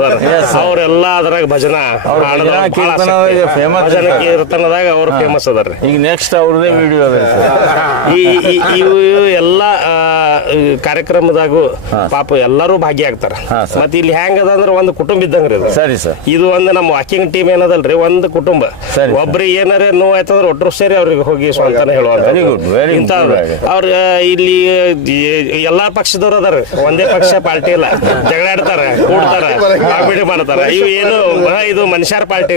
ಅವರೆಲ್ಲ ಅದ್ರಾಗ ಭಜನ ಭಜನಾ ಕೀರ್ತನದಾಗ ಅವ್ರು ಫೇಮಸ್ ಅದಾರ್ರಿ. ಈಗ ನೆಕ್ಸ್ಟ್ ಅವ್ರದೇ ವಿಡಿಯೋ ಅದ ಈ ಈ- ಇವು ಎಲ್ಲ ಕಾರ್ಯಕ್ರಮದಾಗೂ ಪಾಪ ಎಲ್ಲರೂ ಭಾಗಿಯಾಗ್ತಾರ. ಮತ್ತೆ ಇಲ್ಲಿ ಹೆಂಗದ ಅದ ಅಂದ್ರೆ ಒಂದು ಕುಟುಂಬ ಇದ್ದಂಗ್ರಿ ಇದು ಸರಿ ಸರ್. ಇದು ಒಂದು ನಮ್ಮ ವಾಕಿಂಗ್ ಟೀಮ್ ಏನದಲ್ರಿ? ಒಂದು ಕುಟುಂಬ ಸರ್. ಒಬ್ರಿಗೆ ಏನಾರ ನೋವು ಆಯ್ತಂದ್ರೆ ಒಟ್ಟರು ಸೇರಿ ಅವ್ರಿಗೆ ಹೋಗಿ ಸ್ವಂತನ ಹೇಳುವಂತ Very good, very ಇಂಥ good. ಅವ್ರ ಇಲ್ಲಿ ಎಲ್ಲಾ ಪಕ್ಷದವ್ರು ಅದಾರ. ಒಂದೇ ಪಕ್ಷ ಪಾರ್ಟಿ ಇಲ್ಲ. ಜಗಳ ಜಗಳಾಡ್ತಾರ ಕೂಡ್ತಾರ ಕಾಮಿಡಿ ಮಾಡ್ತಾರ. ಇವು ಏನು ಇದು ಮನುಷ್ಯರ ಪಾರ್ಟಿ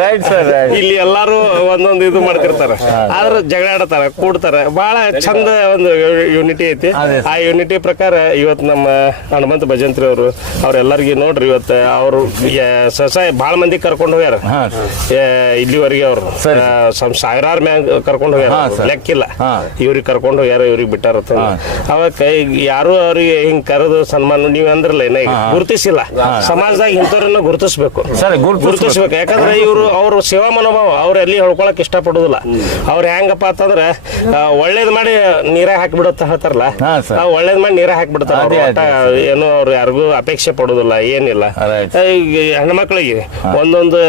ರೈಟ್ ಸರ್ ಇಲ್ಲಿ ಎಲ್ಲಾರು ಒಂದೊಂದು ಇದು ಮಾಡ್ತಿರ್ತಾರ. ಆದ್ರ ಜಗಳಾಡ್ತಾರ ಕೂಡ್ತಾರ. ಬಹಳ ಚಂದ ಒಂದು ಯೂನಿಟಿ ಐತಿ. ಆ ಯೂನಿಟಿ ಪ್ರಕಾರ ಇವತ್ತು ನಮ್ಮ ಹನುಮಂತ ಭಜಂತ್ರಿ ಅವರು ಅವ್ರೆಲ್ಲರಿಗೂ ನೋಡ್ರಿ ಇವತ್ತು ಅವರು ಸಸಾಯ ಭಾಳ ಮಂದಿ ಕರ್ಕೊಂಡು ಹೋಗ್ಯಾರ. ಏ, ಇಲ್ಲಿವರೆಗೆ ಅವ್ರು ಸರಿ. ಸಾವಿರಾರು ಮ್ಯಾಂಗ್ ಕರ್ಕೊಂಡು ಹೋಗ್ಯಾರ ಹಾ, ಅವ್ರು. ಸರ್. ಲೆಕ್ಕಿಲ್ಲ ಹಾ. ಇವ್ರಿಗೆ ಕರ್ಕೊಂಡು ಹೋಗ್ಯಾರ ಇವ್ರಿಗೆ ಬಿಟ್ಟಾರ ಅಂತ. ಅವಾಗ ಈಗ ಯಾರು ಅವ್ರಿಗೆ ಹಿಂಗ್ ಕರೆದು ಸನ್ಮಾನ ನೀವ್ ಅಂದ್ರಲ್ಲ ಏನ ಈಗ ಗುರುತಿಸಿಲ್ಲ ಸಮಾಜದಾಗ ಇಂಥವ್ರನ್ನ ಗುರುತಿಸ್ಬೇಕು ಸರ್ ಗುರುತಿಸ್ಬೇಕು ಗುರುತಿಸ್ಬೇಕು ಯಾಕಂದ್ರೆ ಇವರು ಅವ್ರ ಸೇವಾ ಮನೋಭಾವ ಅವ್ರ ಎಲ್ಲಿ ಹೇಳ್ಕೊಳಕ್ ಇಷ್ಟಪಡುದಿಲ್ಲ ಅವ್ರ ಹೆಂಗಪ್ಪ ಅಂತಂದ್ರೆ ಆ, ಒಳ್ಳೇದ್ ಮಾಡಿ ನೀರಾಗ ಹಾಕ್ಬಿಡುತ್ತ ಹೇಳ್ತಾರಲ್ಲ ಹಾ, ಸರ್. ಆ, ಒಳ್ಳೇದ್ ಮಾಡಿ ನೀರಾಗ ಹಾಕ್ಬಿಡ್ತಾರ ಅದೇ, ಏನು ಅವ್ರು ಯಾರಿಗೂ ಅಪೇಕ್ಷೆ ಪಡೋದಿಲ್ಲ ಏನಿಲ್ಲ Right. ಈಗ ಹೆಣ್ಮಕ್ಳಿಗೆ ಒಂದೊಂದು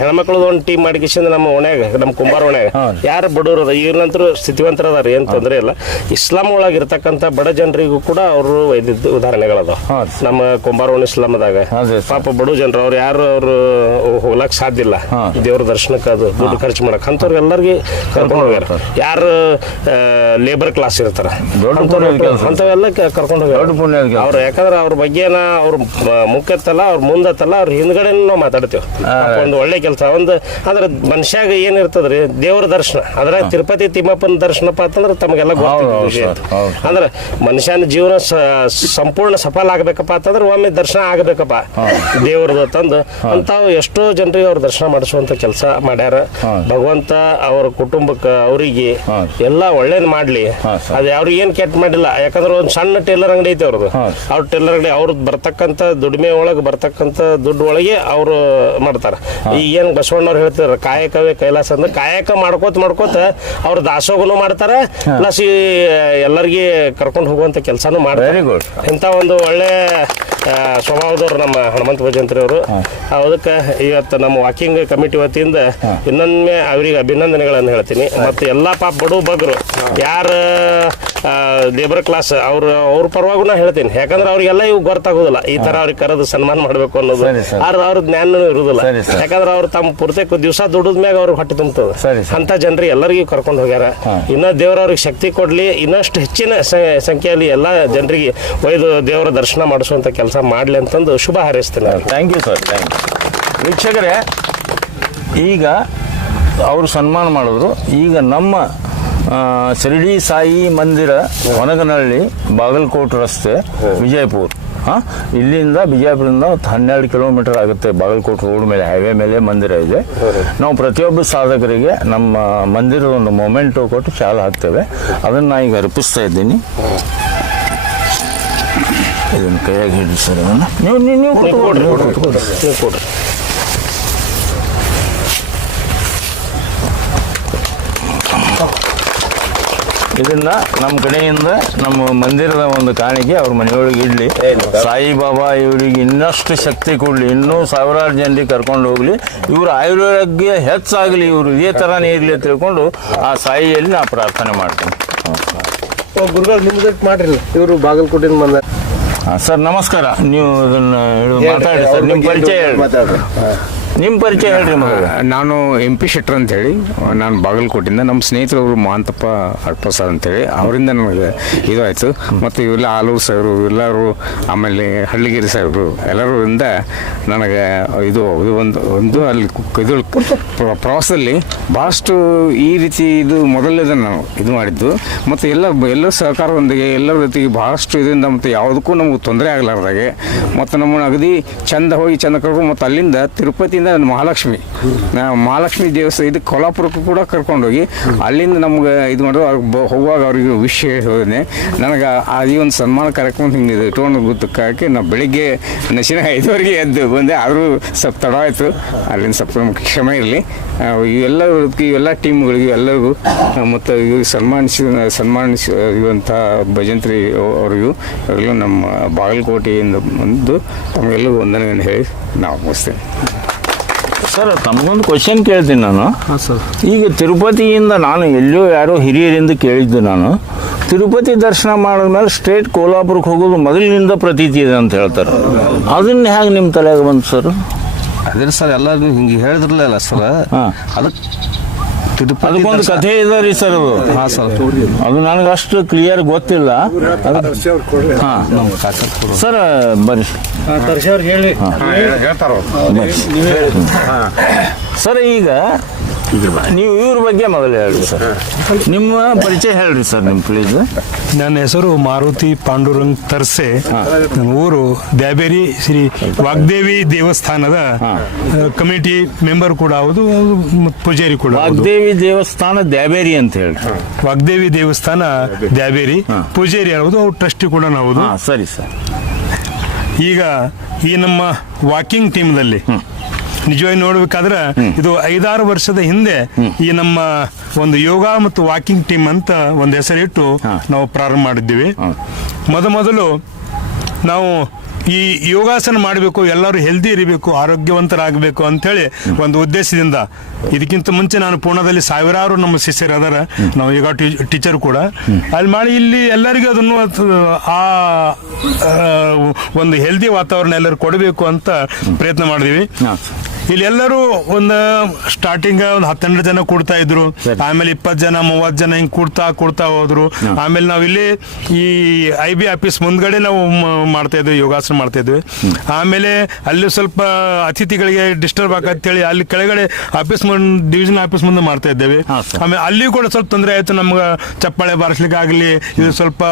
ಹೆಣ್ಮಕ್ಳದ್ದು ಒಂದು ಟೀಮ್ ಮಾಡಿಕಿಸಿಂದ ನಮ್ಮ ಓಣ್ಯಾಗ ನಮ್ಮ ಕುಂಬಾರ ಓಣ್ಯಾಗ. ಯಾರು ಬಡವರು ಅದ ಇವ್ರಂತರೂ ಸ್ಥಿತಿವಂತರ ಅದಾರ ಏನು ತೊಂದರೆ ಇಲ್ಲ. ಇಸ್ಲಾಂ ಒಳಗೆ ಇರ್ತಕ್ಕಂಥ ಬಡ ಜನರಿಗೂ ಕೂಡ ಅವರು ಒಯ್ದಿದ್ದು ಉದಾಹರಣೆಗಳದಾವ. ನಮ್ಮ ಕುಂಬಾರ ಓಣಿ ಇಸ್ಲಾಮದಾಗ. ಪಾಪ ಬಡ ಜನರು ಅವ್ರು ಯಾರು ಅವರು ಹೋಗ್ಲಕ್ ಸಾಧ್ಯ ಇಲ್ಲ. ದೇವ್ರ ದರ್ಶನಕ್ಕೆ ಅದು ದುಡ್ಡು ಖರ್ಚು ಮಾಡಕ್. ಅಂಥವ್ರಿಗೆ ಎಲ್ಲರಿಗೆ ಕರ್ಕೊಂಡು ಹೋಗ್ಯಾರ. ಯಾರು ಲೇಬರ್ ಕ್ಲಾಸ್. ಇರ್ತಾರೆ. ಅಂಥವೆಲ್ಲ ಕರ್ಕೊಂಡು ಹೋಗಿ. ಅವ್ರು ಯಾಕಂದ್ರೆ ಅವ್ರ ಬಗ್ಗೆನ ಅವ್ರ ಮುಖತ್ತಲ್ಲ ಅವ್ರ ಮುಂದತ್ತಲ್ಲ ಅವ್ರ ಹಿಂದ್ಗಡೆ ನಾವು ಮಾತಾಡ್ತೇವೆ. ಒಂದು ಒಳ್ಳೆ ಕೆಲಸ. ಒಂದು ಅಂದ್ರೆ ಮನುಷ್ಯಾಗ ಏನಿರ್ತದ್ರಿ? ದೇವ್ರ ದರ್ಶನ. ಅದ್ರ ತಿರುಪತಿ ತಿಮ್ಮಪ್ಪನ ದರ್ಶನಪ್ಪ ಅಂತಂದ್ರೆ ತಮಗೆಲ್ಲ. ಅಂದ್ರೆ ಮನುಷ್ಯನ ಜೀವನ ಸಂಪೂರ್ಣ ಸಫಲ ಆಗ್ಬೇಕಪ್ಪ ಅಂತಂದ್ರೆ ಒಮ್ಮೆ ದರ್ಶನ ಆಗಬೇಕಪ್ಪ. ದೇವ್ರದ್ದು ತಂದು ಅಂತ ಎಷ್ಟೋ ಜನರಿಗೆ ಅವ್ರ ದರ್ಶನ ಮಾಡಿಸುವಂತ ಕೆಲಸ ಮಾಡ್ಯಾರ. ಭಗವಂತ ಅವ್ರ ಕುಟುಂಬಕ್ಕೆ ಅವರಿಗೆ ಎಲ್ಲಾ ಒಳ್ಳೇದ್ ಮಾಡ್ಲಿ. ಅದು ಅವ್ರಿಗೆ ಏನ್ ಕೆಟ್ಟ ಮಾಡಿಲ್ಲ. ಯಾಕಂದ್ರೆ ಒಂದು ಸಣ್ಣ ಟೇಲರ್ ಅಂಗಡಿ ಐತೆ ಅವ್ರದ್ದು. ಅವ್ರ ಟೇಲರ್ ಅಂಗಡಿ ಅವ್ರದ್ದು ಬರ್ತಕ್ಕಂಥ ದುಡಿಮೆ ಒಳಗೆ ಬರ್ತಕ್ಕಂಥ ದುಡ್ಡು ಒಳಗೆ ಅವರು ಮಾಡ್ತಾರೆ. ಈಗ ಏನು ಬಸವಣ್ಣವ್ರು ಹೇಳ್ತಾರೆ ಕಾಯಕವೇ ಕೈಲಾಸ ಅಂದ್ರೆ ಕಾಯಕ ಮಾಡ್ಕೋತ ಮಾಡ್ಕೋತ ಅವ್ರ ದಾಸೋಗನು ಮಾಡ್ತಾರೆ ಪ್ಲಸ್ ಈ ಎಲ್ಲರಿಗೆ ಕರ್ಕೊಂಡು ಹೋಗುವಂತ ಕೆಲಸನೂ ಮಾಡ್ತಾರೆ. ಇಂಥ ಒಂದು ಒಳ್ಳೆ ಸ್ವಭಾವದವ್ರು ನಮ್ಮ ಹನುಮಂತ ಭಜಂತ್ರಿ ಅವರು. ಅದಕ್ಕೆ ಇವತ್ತು ನಮ್ಮ ವಾಕಿಂಗ್ ಕಮಿಟಿ ವತಿಯಿಂದ ಇನ್ನೊಮ್ಮೆ ಅವರಿಗೆ ಅಭಿನಂದನೆಗಳನ್ನು ಹೇಳ್ತೀನಿ. ಮತ್ತು ಎಲ್ಲ ಪಾಪ ಬಡು ಬಗ್ರು ಯಾರು ಲೇಬರ್ ಕ್ಲಾಸ್ ಅವ್ರ ಅವ್ರ ಪರವಾಗೂ ನಾ ಹೇಳ್ತೀನಿ. ಯಾಕಂದ್ರೆ ಅವ್ರಿಗೆಲ್ಲ ಇವು ಗೊತ್ತಾಗೋದಿಲ್ಲ. ಈ ತರ ಅವ್ರಿಗೆ ಕರೆದು ಸನ್ಮಾನ ಮಾಡಬೇಕು ಅನ್ನೋದು. ಸರಿ. ಅವ್ರ ಜ್ಞಾನನೂ ಸರಿ. ಯಾಕಂದ್ರೆ ಅವ್ರು ತಮ್ಮ ಪೂರ್ತಿ ದಿವಸ ದುಡಿದ ಮ್ಯಾಗ ಅವ್ರಿಗೆ ಹೊಟ್ಟೆ ತುಂಬುತ್ತದೆ. ಅಂತ ಜನರಿಗೆ ಎಲ್ಲರಿಗೂ ಕರ್ಕೊಂಡು ಹೋಗ್ಯಾರ. ಇನ್ನ ದೇವ್ರ ಅವ್ರಿಗೆ ಶಕ್ತಿ ಕೊಡ್ಲಿ. ಇನ್ನಷ್ಟು ಹೆಚ್ಚಿನ ಸಂಖ್ಯೆಯಲ್ಲಿ ಎಲ್ಲ ಜನರಿಗೆ ಒಯ್ದು ದೇವರ ದರ್ಶನ ಮಾಡಿಸುವಂತ ಕೆಲಸ ಮಾಡ್ಲಿ ಅಂತಂದು ಶುಭ ಹಾರೈಸ್ತೇನೆ. Thank you sir thank you ವೀಕ್ಷಕರೇ ಈಗ ಅವರು ಸನ್ಮಾನ ಮಾಡಿದ್ರು. ಈಗ ನಮ್ಮ ಶಿರಡಿ ಸಾಯಿ ಮಂದಿರ ಹೊನಗನಹಳ್ಳಿ ಬಾಗಲಕೋಟೆ ರಸ್ತೆ ವಿಜಯಪುರ. ಹಾಂ ಇಲ್ಲಿಂದ ಬಿಜಾಪುರದಿಂದ ಹನ್ನೆರಡು ಕಿಲೋಮೀಟರ್ ಆಗುತ್ತೆ ಬಾಗಲಕೋಟೆ ರೋಡ್ ಮೇಲೆ ಹೈವೇ ಮೇಲೆ ಮಂದಿರ ಇದೆ. ನಾವು ಪ್ರತಿಯೊಬ್ಬ ಸಾಧಕರಿಗೆ ನಮ್ಮ ಮಂದಿರದ ಒಂದು ಮೊಮೆಂಟು ಕೊಟ್ಟು ಚಾಲು ಹಾಕ್ತೇವೆ. ಅದನ್ನು ನಾ ಈಗ ಅರ್ಪಿಸ್ತಾ ಇದ್ದೀನಿ. ಇದನ್ನು ಕೈಯಾಗಿ ಹಿಡಿಸ್ತಾರೆ ನೀವು ನೀವು ಕೊಡ್ರಿ. ಇದನ್ನ ನಮ್ಮ ಕಡೆಯಿಂದ ನಮ್ಮ ಮಂದಿರದ ಒಂದು ಕಾಣಿಕೆ ಅವ್ರ ಮನೆಯೊಳಗೆ ಇಡ್ಲಿ. ಸಾಯಿಬಾಬಾ ಇವರಿಗೆ ಇನ್ನಷ್ಟು ಶಕ್ತಿ ಕೊಡ್ಲಿ. ಇನ್ನೂ ಸಾವಿರಾರು ಜನರಿಗೆ ಕರ್ಕೊಂಡು ಹೋಗ್ಲಿ. ಇವ್ರ ಆಯುರ್ವೇದಕ್ಕೆ ಹೆಚ್ಚಾಗಲಿ ಇವರು. ಇದೇ ಥರನೇ ಇರಲಿ ಅಂತ ತಿಳ್ಕೊಂಡು ಆ ಸಾಯಿಯಲ್ಲಿ ನಾ ಪ್ರಾರ್ಥನೆ ಮಾಡ್ತೀನಿ. ಗುರುಗಳು ನಿಮ್ದು ಮಾಡ್ರಿ? ಇವರು ಬಾಗಲಕೋಟೆಯಿಂದ ಬಂದ ಸರ್ ನಮಸ್ಕಾರ. ನೀವು ಇದನ್ನ ಹೇಳು- ಮಾತಾಡಿ ಸರ್. ನಿಮ್ಮ ಪರಿಚಯ ಹೇಳಿ ಮಾತಾಡ್ರಿ. ನಿಮ್ಮ ಪರಿಚಯ ಹೇಳ್ರಿ ನಾನು ಎಂ ಪಿ ಶೆಟ್ಟರ್ ಅಂತೇಳಿ ನಾನು ಬಾಗಲಕೋಟಿಂದ ನಮ್ಮ ಸ್ನೇಹಿತರವರು ಮಹಾಂತಪ್ಪ ಅಡ್ಪಸಾರ್ ಅಂತೇಳಿ ಅವರಿಂದ ನನಗೆ ಇದು ಆಯಿತು. ಮತ್ತು ಇವೆಲ್ಲ ಆಲೂರು ಸಾಹೇಬರು ಎಲ್ಲರೂ ಆಮೇಲೆ ಹಳ್ಳಿಗಿರಿ ಸಾಹೇಬರು ಎಲ್ಲರಿಂದ ನನಗೆ ಇದು ಇದು ಒಂದು ಒಂದು ಅಲ್ಲಿ ಇದು ಪ್ರ- ಪ್ರವಾಸದಲ್ಲಿ ಭಾಳಷ್ಟು ಈ ರೀತಿ ಇದು ಮೊದಲನೇದ ನಾವು ಇದು ಮಾಡಿದ್ದು. ಮತ್ತು ಎಲ್ಲ ಎಲ್ಲರ ಸಹಕಾರದೊಂದಿಗೆ, ಎಲ್ಲರ ಜೊತೆಗೆ ಭಾಳಷ್ಟು ಇದರಿಂದ ಮತ್ತು ಯಾವುದಕ್ಕೂ ನಮಗೆ ತೊಂದರೆ ಆಗಲಾರ್ದಾಗೆ. ಮತ್ತು ನಮ್ಮನ್ನು ಅಗದಿ ಚಂದ ಹೋಗಿ, ಚಂದ ಕರ್ಕೊಂಡು ಮತ್ತು ಅಲ್ಲಿಂದ ತಿರುಪತಿಯಿಂದ ಮಹಾಲಕ್ಷ್ಮಿ. ನಾ ಮಹಾಲಕ್ಷ್ಮಿ ದೇವಸ್ಥಾನ, ಇದು ಕೊಲ್ಲಾಪುರಕ್ಕೂ ಕೂಡ ಕರ್ಕೊಂಡೋಗಿ, ಅಲ್ಲಿಂದ ನಮ್ಗೆ ಇದು ಮಾಡಿದ್ರು ಅವ್ರಿಗೆ ಹೋಗುವಾಗ ಅವ್ರಿಗೆ ವಿಷಯ ಹೇಳಿದೆ ನನಗೆ ಈ ಒಂದು ಸನ್ಮಾನ ಕಾರ್ಯಕ್ರಮ ಹಿಂಗೆ ಇಟ್ಕೊಂಡು ಗೊತ್ತಕ್ಕಾಗಿ ನಾವು ಬೆಳಿಗ್ಗೆ ನಶಿನ ಐದುವರೆಗೆ ಎದ್ದು ಬಂದೆ, ಆದರೂ ಸ್ವಲ್ಪ ತಡ ಆಯಿತು ಅಲ್ಲಿಂದ ಸ್ವಲ್ಪ ನಮ್ಗೆ ಕ್ಷಮೆ ಇರಲಿ. ಇವೆಲ್ಲ ಇವೆಲ್ಲ ಟೀಮ್ಗಳಿಗೆ ಎಲ್ಲರಿಗೂ ಮತ್ತು ಇವು ಸನ್ಮಾನಿಸಿ ಇರುವಂಥ ಭಜಂತ್ರಿ ಅವರಿಗೂ ಅವರಿಗೂ ನಮ್ಮ ಬಾಗಲಕೋಟೆಯಿಂದ ಬಂದು ತಮಗೆಲ್ಲರಿಗೂ ವಂದನೆಯನ್ನು ಹೇಳಿ ನಾವು ಮುಗಿಸ್ತೇವೆ ಸರ್ ತಮಗೊಂದು ಕ್ವಶನ್ ಕೇಳ್ತೀನಿ ನಾನು. ಈಗ ತಿರುಪತಿಯಿಂದ ನಾನು ಎಲ್ಲೋ ಯಾರೋ ಹಿರಿಯರಿಂದ ಕೇಳಿದ್ದು ನಾನು. ತಿರುಪತಿ ದರ್ಶನ ಮಾಡಿದ್ಮೇಲೆ ಸ್ಟ್ರೇಟ್ ಕೋಲಾಪುರಕ್ಕೆ ಹೋಗೋದು ಮೊದಲಿನಿಂದ ಪ್ರತೀತಿ ಇದೆ ಅಂತ ಹೇಳ್ತಾರೆ. ಅದನ್ನ ಹೇಗೆ ನಿಮ್ಮ ತಲೆಗೆ ಬಂತು ಸರ್? ಅದ್ರ ಸರ್ ಎಲ್ಲ ಹಿಂಗೆ ಹೇಳಿದ್ರಲ್ಲ ಸರ್ ಹಾಂ. ಅದಕ್ಕೆ ಅದಕ್ಕೊಂದು ಕಥೆ ಇದೆ ರೀ ಸರ್ ಅದು. ಹಾಂ ಸರ್. ಅದು ನನಗೆ ಅಷ್ಟು ಕ್ಲಿಯರ್ ಗೊತ್ತಿಲ್ಲ. ಸರ್ ಬನ್ನಿ. ಸರ್ ಈಗ ನೀವು ಇವ್ರ ಬಗ್ಗೆ ಮೊದಲು ಹೇಳ್ರಿ ಸರ್. ನಿಮ್ಮ ಪರಿಚಯ ಹೇಳ್ರಿ ಸರ್ ನಿಮ್ಮ ಪ್ಲೀಸ್ ನನ್ನ ಹೆಸರು ಮಾರುತಿ ಪಾಂಡುರಂಗ್ ತರ್ಸೆ. ನನ್ನ ಊರು ದ್ಯಾಬೇರಿ ಶ್ರೀ ವಾಗ್ದೇವಿ ದೇವಸ್ಥಾನದ ಕಮಿಟಿ ಮೆಂಬರ್ ಕೂಡ ಹೌದು ಹೌದು, ಮತ್ತು ಪೂಜಾರಿ ಕೂಡ ಹೌದು. ವಾಗ್ದೇವಿ ದೇವಸ್ಥಾನ ದ್ಯಾಬೇರಿ ಅಂತ ಹೇಳಿ ವಾಗ್ದೇವಿ ದೇವಸ್ಥಾನ ದ್ಯಾಬೇರಿ ಪೂಜಾರಿ ಹೌದು ಅವ್ರು ಟ್ರಸ್ಟಿ ಕೂಡ ಹೌದು. ಹಾಂ ಸರಿ ಸರ್. ಈಗ ಈ ನಮ್ಮ ವಾಕಿಂಗ್ ಟೀಮ್ದಲ್ಲಿ ನಿಜವಾಗಿ ನೋಡ್ಬೇಕಾದ್ರೆ ಇದು ಐದಾರು ವರ್ಷದ ಹಿಂದೆ ಈ ನಮ್ಮ ಒಂದು ಯೋಗ ಮತ್ತು ವಾಕಿಂಗ್ ಟೀಮ್ ಅಂತ ಒಂದು ಹೆಸರಿಟ್ಟು ನಾವು ಪ್ರಾರಂಭ ಮಾಡಿದ್ದೀವಿ. ಮೊದ ಮೊದಲು ನಾವು ಈ ಯೋಗಾಸನ ಮಾಡಬೇಕು ಎಲ್ಲರೂ ಹೆಲ್ದಿ ಇರಬೇಕು ಆರೋಗ್ಯವಂತರಾಗಬೇಕು ಅಂತೇಳಿ ಒಂದು ಉದ್ದೇಶದಿಂದ ಇದಕ್ಕಿಂತ ಮುಂಚೆ ನಾನು ಪೂರ್ಣದಲ್ಲಿ ಸಾವಿರಾರು ನಮ್ಮ ಶಿಷ್ಯರು ಅದರ. ನಾವು ಯೋಗ ಟೀಚರ್ ಕೂಡ. ಅಲ್ಲಿ ಮಾಡಿ ಇಲ್ಲಿ ಎಲ್ಲರಿಗೂ ಅದನ್ನು ಆ ಒಂದು ಹೆಲ್ದಿ ವಾತಾವರಣ ಎಲ್ಲರೂ ಕೊಡಬೇಕು ಅಂತ ಪ್ರಯತ್ನ ಮಾಡಿದೀವಿ ಇಲ್ಲಿ ಎಲ್ಲರೂ ಒಂದು ಸ್ಟಾರ್ಟಿಂಗ್ ಒಂದು ಹತ್ತೆರಡು ಜನ ಕೂಡ್ತಾ ಇದ್ರು. ಆಮೇಲೆ ಇಪ್ಪತ್ತು ಜನ ಮೂವತ್ತು ಜನ ಹಿಂಗ್ ಕೂಡ್ತಾ ಕೂಡ್ತಾ ಹೋದ್ರು. ಆಮೇಲೆ ನಾವು ಇಲ್ಲಿ ಈ ಐ ಬಿ ಆಫೀಸ್ ಮುಂದ್ಗಡೆ ನಾವು ಮಾಡ್ತಾ ಇದ್ವಿ ಯೋಗಾಸನ ಮಾಡ್ತಾ ಇದ್ವಿ. ಆಮೇಲೆ ಅಲ್ಲಿ ಸ್ವಲ್ಪ ಅತಿಥಿಗಳಿಗೆ ಡಿಸ್ಟರ್ಬ್ ಆಗತ್ತೇಳಿ ಅಲ್ಲಿ ಕೆಳಗಡೆ ಆಫೀಸ್ ಮುಂದೆ ಡಿವಿಷನ್ ಆಫೀಸ್ ಮುಂದೆ ಮಾಡ್ತಾ ಇದ್ದೇವೆ. ಆಮೇಲೆ ಅಲ್ಲಿ ಕೂಡ ಸ್ವಲ್ಪ ತೊಂದರೆ ಆಯ್ತು ನಮ್ಗೆ ಚಪ್ಪಾಳೆ ಬಾರಿಸ್ಲಿಕ್ಕೆ ಆಗಲಿ ಇದು ಸ್ವಲ್ಪ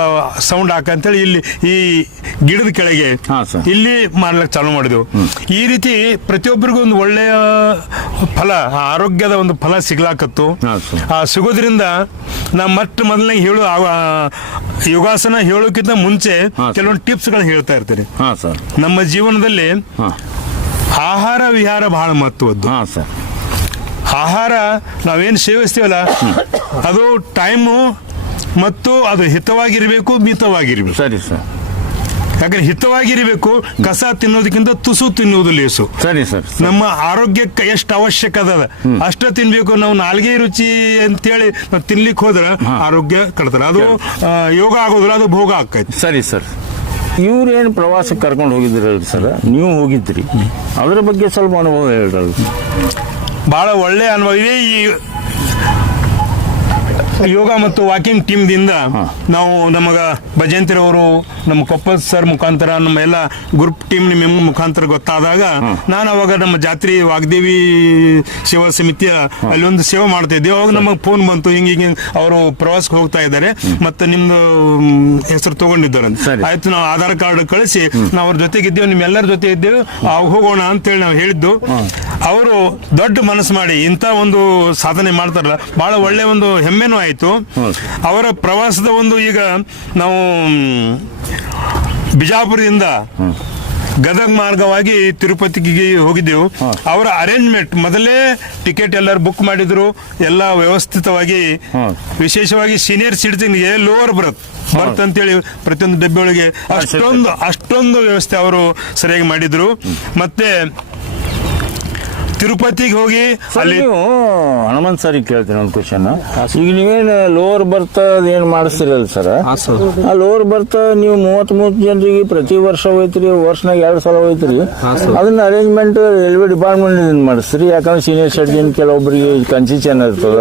ಸೌಂಡ್ ಹಾಕಂತೇಳಿ ಇಲ್ಲಿ ಈ ಗಿಡದ ಕೆಳಗೆ ಇಲ್ಲಿ ಮಾಡ್ಲಿಕ್ಕೆ ಚಾಲು ಮಾಡಿದೆವು. ಈ ರೀತಿ ಪ್ರತಿಯೊಬ್ಬರಿಗೂ ಒಂದು ಒಳ್ಳೆಯ ಫಲ ಆರೋಗ್ಯದ ಒಂದು ಫಲ ಸಿಗ್ಲಾಕತ್ತು. ಆ ಸಿಗೋದ್ರಿಂದ ನಾ ಮತ್ತೆ ಮೊದಲನೇ ಹೇಳು ಯೋಗಾಸನ ಹೇಳೋಕ್ಕಿಂತ ಮುಂಚೆ. ಕೆಲವೊಂದು ಟಿಪ್ಸ್ಗಳು ಹೇಳ್ತಾ ಇರ್ತೀನಿ. ಹಾಂ ಸರ್. ನಮ್ಮ ಜೀವನದಲ್ಲಿ ಆಹಾರ ವಿಹಾರ ಬಹಳ ಮಹತ್ವದ್ದು. ಹಾಂ ಸರ್. ಆಹಾರ ನಾವೇನು ಸೇವಿಸ್ತೀವಲ್ಲ ಅದು ಟೈಮು ಮತ್ತು ಅದು ಹಿತವಾಗಿರಬೇಕು ಮಿತವಾಗಿರ್ಬೇಕು. ಸರಿ ಸರ್. ಯಾಕಂದ್ರೆ ಹಿತವಾಗಿರಬೇಕು ಕಸ ತಿನ್ನೋದಕ್ಕಿಂತ ತುಸು ತಿನ್ನುವುದು ಲೇಸು. ಸರಿ ಸರ್ ನಮ್ಮ ಆರೋಗ್ಯಕ್ಕೆ ಎಷ್ಟು ಅವಶ್ಯಕ ಅದ ಅಷ್ಟ ತಿನ್ಬೇಕು ನಾವು ನಾಲ್ಗೆ ರುಚಿ ಅಂತೇಳಿ ನಾವು ತಿನ್ಲಿಕ್ಕೆ ಹೋದ್ರೆ ಆರೋಗ್ಯ ಕಳ್ತಾರ ಅದು ಯೋಗ ಆಗೋದ್ರ ಅದು ಭೋಗ ಆಕೈತಿ ಸರಿ ಸರ್. ಇವ್ರೇನು ಪ್ರವಾಸಕ್ಕೆ ಕರ್ಕೊಂಡು ಹೋಗಿದ್ರಲ್ಲ ಸರ್? ನೀವು ಹೋಗಿದ್ರಿ. ಅದರ ಬಗ್ಗೆ ಸ್ವಲ್ಪ ಅನುಭವ ಹೇಳ್ರಲ್ಲ ಬಹಳ ಒಳ್ಳೆ ಅನುಭವ ಇದೆ. ಈ ಯೋಗ ಮತ್ತು ವಾಕಿಂಗ್ ಟೀಮ್ ದಿಂದ ನಾವು ನಮಗ ಭಜಂತಿರವರು ನಮ್ಮ ಕೊಪ್ಪ ಸರ್ ಮುಖಾಂತರ ನಮ್ಮ ಎಲ್ಲ ಗ್ರೂಪ್ ಟೀಮ್ ನಿಮ್ಮ ಮುಖಾಂತರ ಗೊತ್ತಾದಾಗ ನಾನು ಅವಾಗ ನಮ್ಮ ಜಾತ್ರೆ ವಾಗ್ದೇವಿ ಸೇವಾ ಸಮಿತಿಯ ಅಲ್ಲಿ ಒಂದು ಸೇವೆ ಮಾಡ್ತಾ ಇದ್ದೆ. ಅವಾಗ ನಮಗೆ ಫೋನ್ ಬಂತು. ಹಿಂಗ ಹಿಂಗ ಅವರು ಪ್ರವಾಸಕ್ಕೆ ಹೋಗ್ತಾ ಇದ್ದಾರೆ. ಮತ್ತೆ ನಿಮ್ದು ಹೆಸರು ತಗೊಂಡಿದ್ದಾರೆ. ಆಯ್ತು ನಾವು ಆಧಾರ್ ಕಾರ್ಡ್ ಕಳಿಸಿ ನಾವು ಅವ್ರ ಜೊತೆಗೆ ಇದ್ದೇವೆ. ನಿಮ್ಮೆಲ್ಲರ ಜೊತೆ ಇದ್ದೇವೆ. ಅವಾಗ ಹೋಗೋಣ ಅಂತೇಳಿ ನಾವು ಹೇಳಿದ್ದು. ಅವರು ದೊಡ್ಡ ಮನಸ್ಸು ಮಾಡಿ ಇಂಥ ಒಂದು ಸಾಧನೆ ಮಾಡ್ತಾರಲ್ಲ ಬಹಳ ಒಳ್ಳೆ ಒಂದು ಹೆಮ್ಮೆನೂ ಆಯಿತು ಅವರ ಪ್ರವಾಸದ ಒಂದು ಈಗ ನಾವು ಬಿಜಾಪುರದಿಂದ ಗದಗ ಮಾರ್ಗವಾಗಿ ತಿರುಪತಿಗೆ ಹೋಗಿದ್ದೆವು. ಅವರ ಅರೇಂಜ್ಮೆಂಟ್ ಮೊದಲೇ ಟಿಕೆಟ್ ಎಲ್ಲರೂ ಬುಕ್ ಮಾಡಿದ್ರು. ಎಲ್ಲ ವ್ಯವಸ್ಥಿತವಾಗಿ ವಿಶೇಷವಾಗಿ ಸೀನಿಯರ್ ಸಿಟಿಜನ್ಗೆ ಲೋವರ್ ಬರ್ತ್ ಅಂತ ಅಂತೇಳಿ ಪ್ರತಿಯೊಂದು ಡಬ್ಬಿ ಒಳಗೆ ಅಷ್ಟೊಂದು ಅಷ್ಟೊಂದು ವ್ಯವಸ್ಥೆ ಅವರು ಸರಿಯಾಗಿ ಮಾಡಿದ್ರು. ಮತ್ತೆ ತಿರುಪತಿಗೆ ಹೋಗಿ ಅಲ್ಲಿ ನೀವು ಹನುಮಂತ್ ಸರ್ ಕೇಳ್ತೀನಿ ಒಂದು ಕ್ವಶನ್ ಈಗ ನೀವೇನು ಲೋವರ್ ಬರ್ತ್ ಏನು ಮಾಡಿಸ್ತಿರಲ್ಲ ಸರ್? ಆ ಲೋವರ್ ಬರ್ತ್ ನೀವು ಮೂವತ್ತ್ ಮೂವತ್ತು ಜನರಿಗೆ ಪ್ರತಿ ವರ್ಷ ಹೋಯ್ತಿರಿ ವರ್ಷನಾಗ ಎರಡು ಸಲ ಹೋಯ್ತಿರಿ? ಅದನ್ನ ಅರೇಂಜ್ಮೆಂಟ್ ರೈಲ್ವೆ ಡಿಪಾರ್ಟ್ಮೆಂಟ್ ಮಾಡಿಸ್ತೀರಿ ಯಾಕಂದ್ರೆ ಸೀನಿಯರ್ ಸಿಟಿಜನ್ ಕೆಲವೊಬ್ಬರಿಗೆ ಕನ್ಸಿಷನ್ ಇರ್ತದ.